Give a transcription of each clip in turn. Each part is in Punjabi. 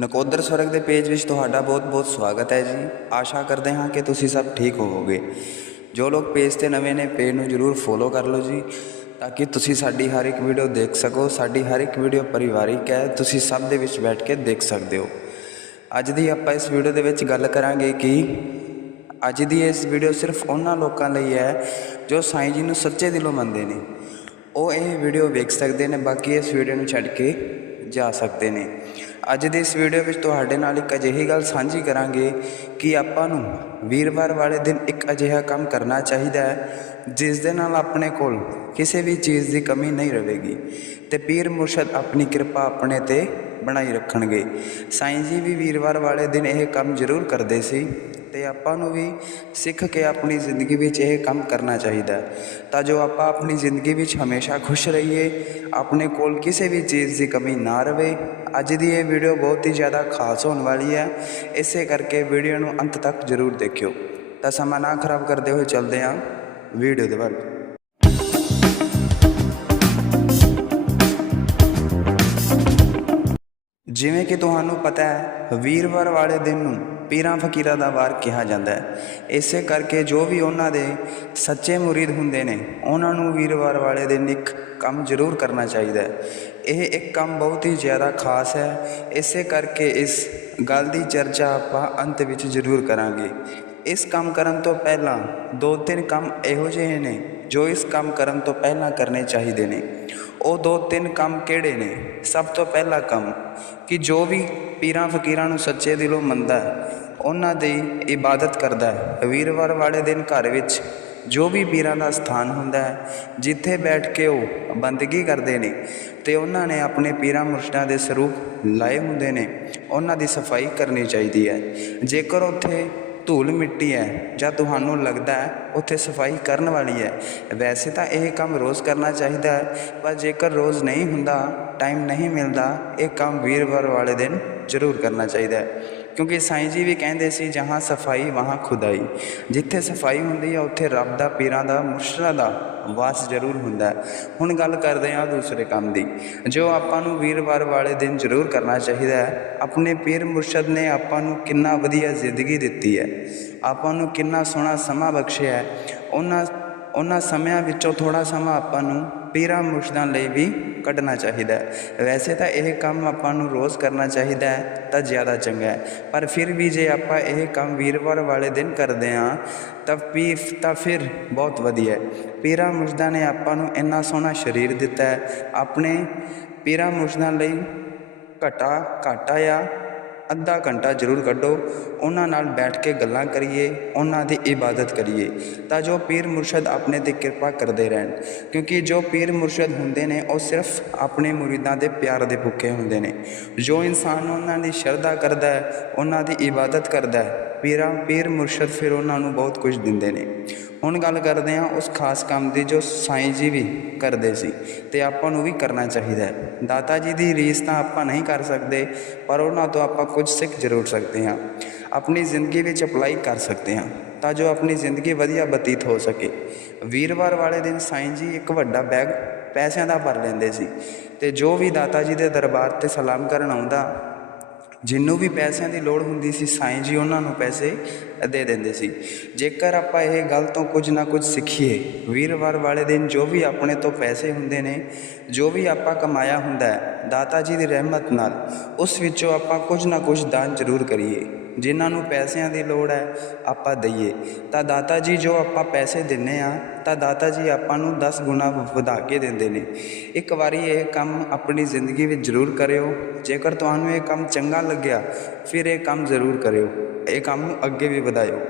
ਨਕੋਦਰ ਸਵਰਗ ਦੇ ਪੇਜ ਵਿੱਚ ਤੁਹਾਡਾ ਬਹੁਤ-ਬਹੁਤ ਸਵਾਗਤ ਹੈ ਜੀ। ਆਸ਼ਾ ਕਰਦੇ ਹਾਂ ਕਿ ਤੁਸੀਂ ਸਭ ਠੀਕ ਹੋਵੋਗੇ। ਜੋ ਲੋਕ ਪੇਜ ਤੇ ਨਵੇਂ ਨੇ, ਪੇਜ ਨੂੰ ਜਰੂਰ ਫੋਲੋ ਕਰ ਲਓ ਜੀ, ਤਾਂ ਕਿ ਤੁਸੀਂ ਸਾਡੀ ਹਰ ਇੱਕ ਵੀਡੀਓ ਦੇਖ ਸਕੋ, ਸਾਡੀ ਹਰ ਇੱਕ ਵੀਡੀਓ ਪਰਿਵਾਰਿਕ ਹੈ, ਤੁਸੀਂ ਸਭ ਦੇ ਵਿੱਚ ਬੈਠ ਕੇ ਦੇਖ ਸਕਦੇ ਹੋ। ਅੱਜ ਦੀ ਆਪਾਂ ਇਸ ਵੀਡੀਓ ਦੇ ਵਿੱਚ ਗੱਲ ਕਰਾਂਗੇ ਕਿ ਅੱਜ ਦੀ ਇਸ ਵੀਡੀਓ ਸਿਰਫ ਉਹਨਾਂ ਲੋਕਾਂ ਲਈ ਹੈ, ਜੋ ਸਾਈਂ ਜੀ ਨੂੰ ਸੱਚੇ ਦਿਲੋਂ ਮੰਨਦੇ ਨੇ। ਉਹ ਇਹ ਵੀਡੀਓ ਵੇਖ ਸਕਦੇ ਨੇ, ਬਾਕੀ ਇਸ ਵੀਡੀਓ ਨੂੰ ਛੱਡ ਕੇ ਜਾ ਸਕਦੇ ਨੇ। ਅੱਜ ਦੀ ਇਸ ਵੀਡੀਓ ਵਿੱਚ ਤੁਹਾਡੇ ਨਾਲ ਇੱਕ ਅਜਿਹੀ ਗੱਲ ਸਾਂਝੀ ਕਰਾਂਗੇ ਕਿ ਆਪਾਂ ਨੂੰ ਵੀਰਵਾਰ ਵਾਲੇ ਦਿਨ ਇੱਕ ਅਜਿਹਾ ਕੰਮ ਕਰਨਾ ਚਾਹੀਦਾ ਹੈ, ਜਿਸ ਦੇ ਨਾਲ ਆਪਣੇ ਕੋਲ ਕਿਸੇ ਵੀ ਚੀਜ਼ ਦੀ ਕਮੀ ਨਹੀਂ ਰਹੇਗੀ ਤੇ ਪੀਰ ਮੁਰਸ਼ਦ ਆਪਣੀ ਕਿਰਪਾ ਆਪਣੇ ਤੇ ਬਣਾਈ ਰੱਖਣਗੇ। ਸਾਈਂ ਜੀ ਵੀ ਵੀਰਵਾਰ ਵਾਲੇ ਦਿਨ ਇਹ ਕੰਮ ਜ਼ਰੂਰ ਕਰਦੇ ਸੀ। ਤੇ ਆਪਾਂ ਨੂੰ ਵੀ ਸਿੱਖ ਕੇ ਆਪਣੀ ਜ਼ਿੰਦਗੀ ਵਿੱਚ ਇਹ ਕੰਮ ਕਰਨਾ ਚਾਹੀਦਾ ਤਾਂ ਜੋ ਆਪਾਂ ਆਪਣੀ ਜ਼ਿੰਦਗੀ ਵਿੱਚ ਹਮੇਸ਼ਾ ਖੁਸ਼ ਰਹੀਏ, ਆਪਣੇ ਕੋਲ ਕਿਸੇ ਵੀ ਚੀਜ਼ ਦੀ ਕਮੀ ਨਾ ਰਵੇ। ਅੱਜ ਦੀ ਇਹ ਵੀਡੀਓ ਬਹੁਤ ਹੀ ਜ਼ਿਆਦਾ ਖਾਸ ਹੋਣ ਵਾਲੀ ਹੈ। ਇਸੇ ਕਰਕੇ ਵੀਡੀਓ ਨੂੰ ਅੰਤ ਤੱਕ ਜ਼ਰੂਰ ਦੇਖਿਓ। ਤਾਂ ਸਮਾਂ ਨਾ ਖਰਾਬ ਕਰਦੇ ਹੋਏ ਚੱਲਦੇ ਹਾਂ ਵੀਡੀਓ ਦੇ ਵੱਲ। ਜਿਵੇਂ ਕਿ ਤੁਹਾਨੂੰ ਪਤਾ ਹੈ, ਵੀਰਵਾਰ ਵਾਲੇ ਦਿਨ ਨੂੰ ਪੀਰਾਂ ਫਕੀਰਾਂ ਦਾ ਵਾਰ ਕਿਹਾ ਜਾਂਦਾ ਹੈ। ਇਸੇ ਕਰਕੇ ਜੋ ਵੀ ਉਹਨਾਂ ਦੇ ਸੱਚੇ ਮੁਰੀਦ ਹੁੰਦੇ ਨੇ, ਉਹਨਾਂ ਨੂੰ ਵੀਰਵਾਰ ਵਾਲੇ ਦਿਨ ਇੱਕ ਕੰਮ ਜ਼ਰੂਰ ਕਰਨਾ ਚਾਹੀਦਾ ਹੈ। ਇਹ ਇੱਕ ਕੰਮ ਬਹੁਤ ਹੀ ਜ਼ਿਆਦਾ ਖਾਸ ਹੈ। ਇਸੇ ਕਰਕੇ ਇਸ ਗੱਲ ਦੀ ਚਰਚਾ ਆਪਾਂ ਅੰਤ ਵਿੱਚ ਜ਼ਰੂਰ ਕਰਾਂਗੇ। ਇਸ ਕੰਮ ਕਰਨ ਤੋਂ ਪਹਿਲਾਂ ਦੋ ਤਿੰਨ ਕੰਮ ਇਹੋ ਜਿਹੇ ਨੇ ਜੋ ਇਸ ਕੰਮ ਕਰਨ ਤੋਂ ਪਹਿਲਾਂ ਕਰਨੇ ਚਾਹੀਦੇ ਨੇ, ਉਹ ਦੋ ਤਿੰਨ ਕੰਮ ਕਿਹੜੇ ਨੇ? ਸਭ ਤੋਂ ਪਹਿਲਾ ਕੰਮ, ਕਿ ਜੋ ਵੀ ਪੀਰਾਂ ਫਕੀਰਾਂ ਨੂੰ ਸੱਚੇ ਦਿਲੋਂ ਮੰਨਦਾ ਉਹਨਾਂ ਦੀ ਇਬਾਦਤ ਕਰਦਾ ਹੈ। ਵੀਰਵਾਰ ਵਾਲੇ ਦਿਨ ਘਰ ਵਿੱਚ ਜੋ ਵੀ ਪੀਰਾਂ ਦਾ ਸਥਾਨ ਹੁੰਦਾ ਹੈ, ਜਿੱਥੇ ਬੈਠ ਕੇ ਉਹ ਬੰਦਗੀ ਕਰਦੇ ਨੇ ਤੇ ਉਹਨਾਂ ਨੇ ਆਪਣੇ ਪੀਰਾਂ ਮੁਰਸ਼ਿਦਾਂ ਦੇ ਸਰੂਪ ਲਾਏ ਹੁੰਦੇ ਨੇ, ਉਹਨਾਂ ਦੀ ਸਫ਼ਾਈ ਕਰਨੀ ਚਾਹੀਦੀ ਹੈ। ਜੇਕਰ ਉੱਥੇ ਧੂਲ ਮਿੱਟੀ ਹੈ, ਜਾਂ ਤੁਹਾਨੂੰ ਲੱਗਦਾ ਹੈ ਉੱਥੇ ਸਫ਼ਾਈ ਕਰਨ ਵਾਲੀ ਹੈ। ਵੈਸੇ ਤਾਂ ਇਹ ਕੰਮ ਰੋਜ਼ ਕਰਨਾ ਚਾਹੀਦਾ ਹੈ, ਪਰ ਜੇਕਰ ਰੋਜ਼ ਨਹੀਂ ਹੁੰਦਾ ਟਾਈਮ ਨਹੀਂ ਮਿਲਦਾ, ਇਹ ਕੰਮ ਵੀਰਵਾਰ ਵਾਲੇ ਦਿਨ ਜ਼ਰੂਰ ਕਰਨਾ ਚਾਹੀਦਾ ਹੈ। ਕਿਉਂਕਿ ਸਾਈਂ ਜੀ ਵੀ ਕਹਿੰਦੇ ਸੀ, ਜਹਾਂ ਸਫ਼ਾਈ, ਵਹਾਂ ਖੁਦਾਈ। ਜਿੱਥੇ ਸਫ਼ਾਈ ਹੁੰਦੀ ਹੈ ਉੱਥੇ ਰੱਬ ਦਾ, ਪੀਰਾਂ ਦਾ, ਮੁਰਸ਼ਿਦਾਂ ਦਾ ਵਾਸ ਜ਼ਰੂਰ ਹੁੰਦਾ ਹੁਣ ਗੱਲ ਕਰਦੇ ਹਾਂ ਦੂਸਰੇ ਕੰਮ ਦੀ। ਜੋ ਆਪਾਂ ਨੂੰ ਵੀਰਵਾਰ ਵਾਲੇ ਦਿਨ ਜ਼ਰੂਰ ਕਰਨਾ ਚਾਹੀਦਾ ਹੈ, ਆਪਣੇ ਪੀਰ ਮੁਰਸ਼ਦ ਨੇ ਆਪਾਂ ਨੂੰ ਕਿੰਨਾ ਵਧੀਆ ਜ਼ਿੰਦਗੀ ਦਿੱਤੀ ਹੈ। ਆਪਾਂ ਨੂੰ ਕਿੰਨਾ ਸੋਹਣਾ ਸਮਾਂ ਬਖਸ਼ਿਆ ਹੈ। ਉਹਨਾਂ ਉਹਨਾਂ ਸਮਿਆਂ ਵਿੱਚੋਂ ਥੋੜਾ ਸਮਾਂ ਆਪਾਂ ਨੂੰ ਪੀਰਾਂ ਮੁਰਸ਼ਦਾਂ ਲਈ ਵੀ ਕੱਢਣਾ ਚਾਹੀਦਾ ਵੈਸੇ ਤਾਂ ਇਹ ਕੰਮ ਆਪਾਂ ਨੂੰ ਰੋਜ਼ ਕਰਨਾ ਚਾਹੀਦਾ ਹੈ, ਤਾਂ ਜ਼ਿਆਦਾ ਚੰਗਾ ਹੈ। ਪਰ ਫਿਰ ਵੀ ਜੇ ਆਪਾਂ ਇਹ ਕੰਮ ਵੀਰਵਾਰ ਵਾਲੇ ਦਿਨ ਕਰਦੇ ਹਾਂ, ਤਾਂ ਵੀ ਤਾਂ ਫਿਰ ਬਹੁਤ ਵਧੀਆ ਹੈ। ਪੀਰਾਂ ਮੁਰਸ਼ਦਾਂ ਨੇ ਆਪਾਂ ਨੂੰ ਇੰਨਾ ਸੋਹਣਾ ਸਰੀਰ ਦਿੱਤਾ ਹੈ। ਆਪਣੇ ਪੀਰਾਂ ਮੁਰਸ਼ਦਾਂ ਲਈ ਘਟਾ ਘਾਟਾ ਆ ਅੱਧਾ ਘੰਟਾ ਜ਼ਰੂਰ ਕੱਢੋ, ਉਹਨਾਂ ਨਾਲ ਬੈਠ ਕੇ ਗੱਲਾਂ ਕਰੀਏ, ਉਹਨਾਂ ਦੀ ਇਬਾਦਤ ਕਰੀਏ, ਤਾਂ ਜੋ ਪੀਰ ਮੁਰਸ਼ਦ ਆਪਣੇ ਤੇ ਕਿਰਪਾ ਕਰਦੇ ਰਹਿਣ, ਕਿਉਂਕਿ ਜੋ ਪੀਰ ਮੁਰਸ਼ਦ ਹੁੰਦੇ ਨੇ, ਉਹ ਸਿਰਫ ਆਪਣੇ ਮੁਰੀਦਾਂ ਦੇ ਪਿਆਰ ਦੇ ਭੁੱਖੇ ਹੁੰਦੇ ਨੇ। ਜੋ ਇਨਸਾਨ ਉਹਨਾਂ ਦੀ ਸ਼ਰਧਾ ਕਰਦਾ ਹੈ, ਉਹਨਾਂ ਦੀ ਇਬਾਦਤ ਕਰਦਾ ਹੈ ਪੀਰਾਂ, ਪੀਰ ਮੁਰਸ਼ਦ ਫਿਰ ਉਹਨਾਂ ਨੂੰ ਬਹੁਤ ਕੁਝ ਦਿੰਦੇ ਨੇ। ਹੁਣ ਗੱਲ ਕਰਦੇ ਹਾਂ ਉਸ ਖਾਸ ਕੰਮ ਦੀ ਜੋ ਸਾਈਂ ਜੀ ਵੀ ਕਰਦੇ ਸੀ ਤੇ ਆਪਾਂ ਨੂੰ ਵੀ ਕਰਨਾ ਚਾਹੀਦਾ ਹੈ। ਦਾਤਾ ਜੀ ਦੀ ਰੀਸ ਤਾਂ ਆਪਾਂ ਨਹੀਂ ਕਰ ਸਕਦੇ, ਪਰ ਉਹਨਾਂ ਤੋਂ ਆਪਾਂ ਕੁਝ ਸਿੱਖ ਜ਼ਰੂਰ ਸਕਦੇ ਹਾਂ। ਆਪਣੀ ਜ਼ਿੰਦਗੀ ਵਿੱਚ ਅਪਲਾਈ ਕਰ ਸਕਦੇ ਹਾਂ ਤਾਂ ਜੋ ਆਪਣੀ ਜ਼ਿੰਦਗੀ ਵਧੀਆ ਬਤੀਤ ਹੋ ਸਕੇ। ਵੀਰਵਾਰ ਵਾਲੇ ਦਿਨ ਸਾਈਂ ਜੀ ਇੱਕ ਵੱਡਾ ਬੈਗ ਪੈਸਿਆਂ ਦਾ ਭਰ ਲੈਂਦੇ ਸੀ ਤੇ ਜੋ ਵੀ ਦਾਤਾ ਜੀ ਦੇ ਦਰਬਾਰ ਤੇ ਸਲਾਮ ਕਰਨ ਆਉਂਦਾ ਜਿਹਨੂੰ ਵੀ ਪੈਸਿਆਂ ਦੀ ਲੋੜ ਹੁੰਦੀ ਸੀ, ਸਾਈਂ ਜੀ ਉਹਨਾਂ ਨੂੰ ਪੈਸੇ ਦੇ ਦਿੰਦੇ ਸੀ। ਜੇਕਰ ਆਪਾਂ ਇਹ ਗੱਲ ਤੋਂ ਕੁਝ ਨਾ ਕੁਝ ਸਿੱਖੀਏ, ਵੀਰਵਾਰ ਵਾਲੇ ਦਿਨ ਜੋ ਵੀ ਆਪਣੇ ਤੋਂ ਪੈਸੇ ਹੁੰਦੇ ਨੇ, ਜੋ ਵੀ ਆਪਾਂ ਕਮਾਇਆ ਹੁੰਦਾ ਹੈ, ਦਾਤਾ ਜੀ ਦੀ ਰਹਿਮਤ ਨਾਲ ਉਸ ਵਿੱਚੋਂ ਆਪਾਂ ਕੁਝ ਨਾ ਕੁਝ ਦਾਨ ਜ਼ਰੂਰ ਕਰੀਏ। ਜਿਨ੍ਹਾਂ ਨੂੰ ਪੈਸਿਆਂ ਦੀ ਲੋੜ ਹੈ, ਆਪਾਂ ਦਈਏ। ਤਾਂ ਦਾਤਾ ਜੀ, ਜੋ ਆਪਾਂ ਪੈਸੇ ਦਿੰਨੇ ਆ, ਤਾਂ ਦਾਤਾ ਜੀ ਆਪਾਂ ਨੂੰ 10 ਗੁਣਾ ਵਧਾ ਕੇ ਦਿੰਦੇ ਨੇ। ਇੱਕ ਵਾਰੀ ਇਹ ਕੰਮ ਆਪਣੀ ਜ਼ਿੰਦਗੀ ਵਿੱਚ ਜ਼ਰੂਰ ਕਰਿਓ। ਜੇਕਰ ਤੁਹਾਨੂੰ ਇਹ ਕੰਮ ਚੰਗਾ ਲੱਗਿਆ, ਫਿਰ ਇਹ ਕੰਮ ਜ਼ਰੂਰ ਕਰਿਓ। ਇਹ ਕੰਮ ਨੂੰ ਅੱਗੇ ਵੀ ਵਧਾਇਓ।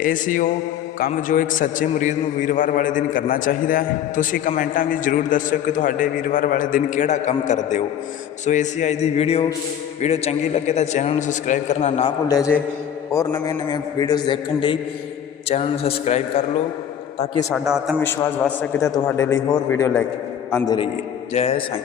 ਇਹ ਸੀ ਉਹ ਕੰਮ ਜੋ ਇੱਕ ਸੱਚੇ ਮਰੀਜ਼ ਨੂੰ ਵੀਰਵਾਰ ਵਾਲੇ ਦਿਨ ਕਰਨਾ ਚਾਹੀਦਾ ਹੈ। ਤੁਸੀਂ ਕਮੈਂਟਾਂ ਵਿੱਚ ਜ਼ਰੂਰ ਦੱਸਿਓ ਕਿ ਤੁਹਾਡੇ ਵੀਰਵਾਰ ਵਾਲੇ ਦਿਨ ਕਿਹੜਾ ਕੰਮ ਕਰਦੇ ਹੋ। ਸੋ ਇਹ ਸੀ ਅੱਜ ਦੀ ਵੀਡੀਓ। ਵੀਡੀਓ ਚੰਗੀ ਲੱਗੇ ਤਾਂ ਚੈਨਲ ਨੂੰ ਸਬਸਕ੍ਰਾਈਬ ਕਰਨਾ ਨਾ ਭੁੱਲਿਆ ਜੇ। ਹੋਰ ਨਵੇਂ ਨਵੇਂ ਵੀਡੀਓਜ਼ ਦੇਖਣ ਲਈ ਚੈਨਲ ਨੂੰ ਸਬਸਕ੍ਰਾਈਬ ਕਰ ਲਓ ਤਾਂ ਕਿ ਸਾਡਾ ਆਤਮ ਵਿਸ਼ਵਾਸ ਵੱਧ ਸਕੇ ਤੇ ਤੁਹਾਡੇ ਲਈ ਹੋਰ ਵੀਡੀਓ ਲੈ ਕੇ ਆਉਂਦੇ ਰਹੀਏ। ਜੈ ਸਾਈਂ